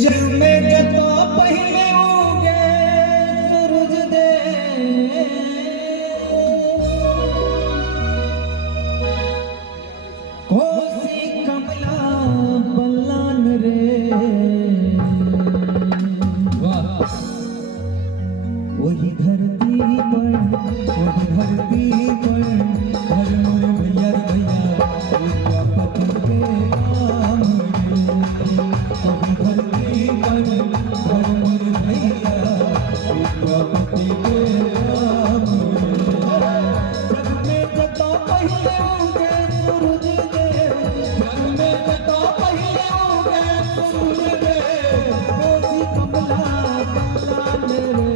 जग में जतो पहले उगे सूरज दे कोसी कमला बल्लान रे वही धरती पर हर मोर भैया भैया पति के नाम वही धरती पर हर मोर भैया पति के नाम जग में जतो पहले उगे सूरज देव जग में जतो पहले उगे सूरज देव कोसी कमला बल्लान रे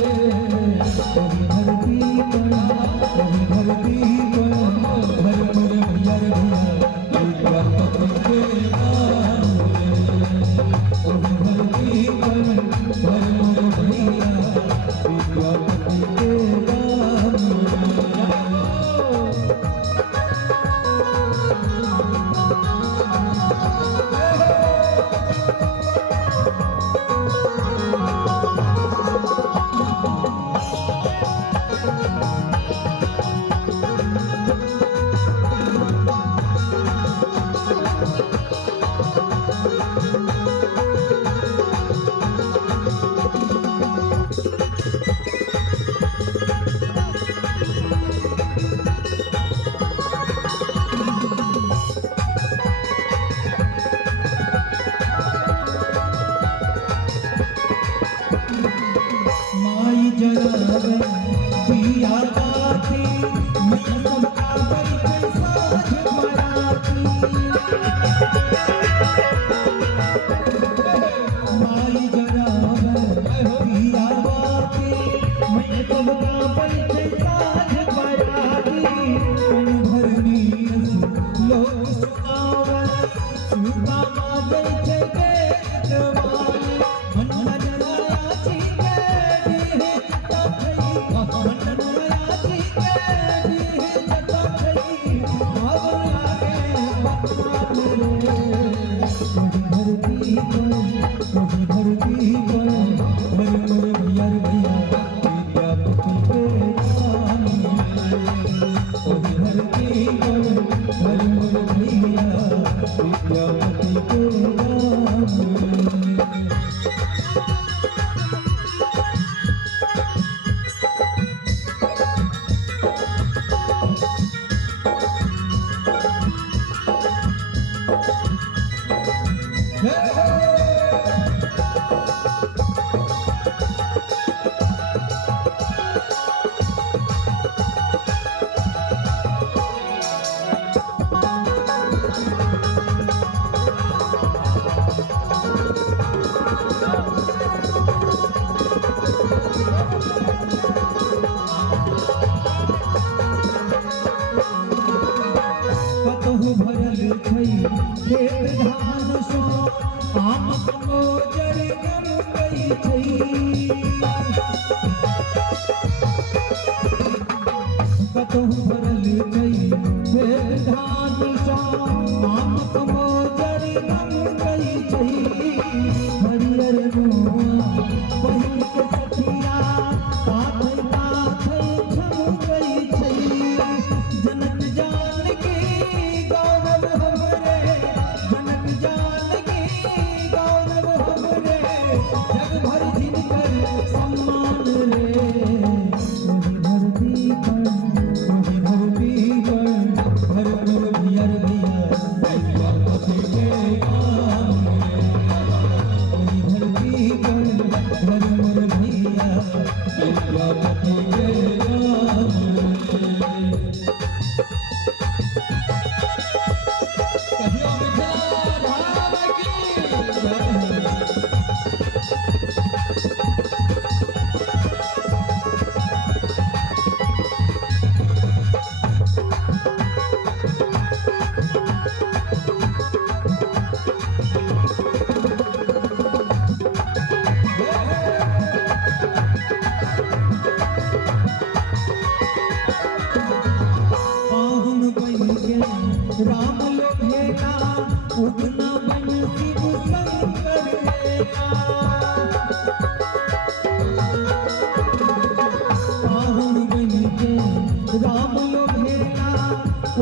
राम यो भेला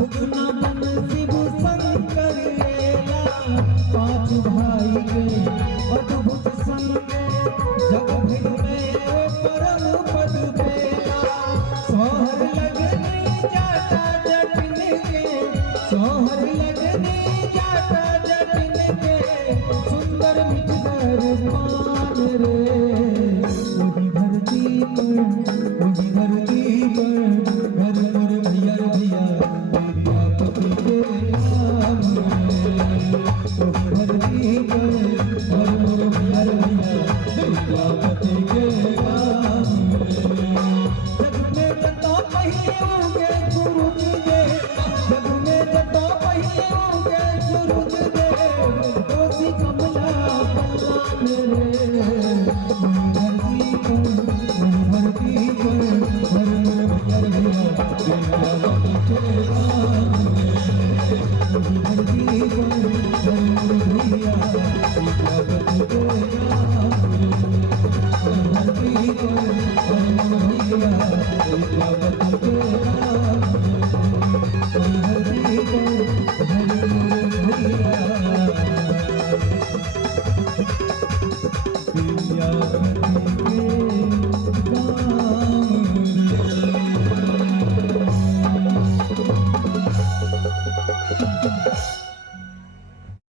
उगना बन शिव शंकर एला पांच भाई के अद्भुत संग जग भेद में परम पद पेला सोहर लगने जाता जटिन के सोहर लगने जाता जटिन के सुंदर मिठगर पान रे वही धरती पर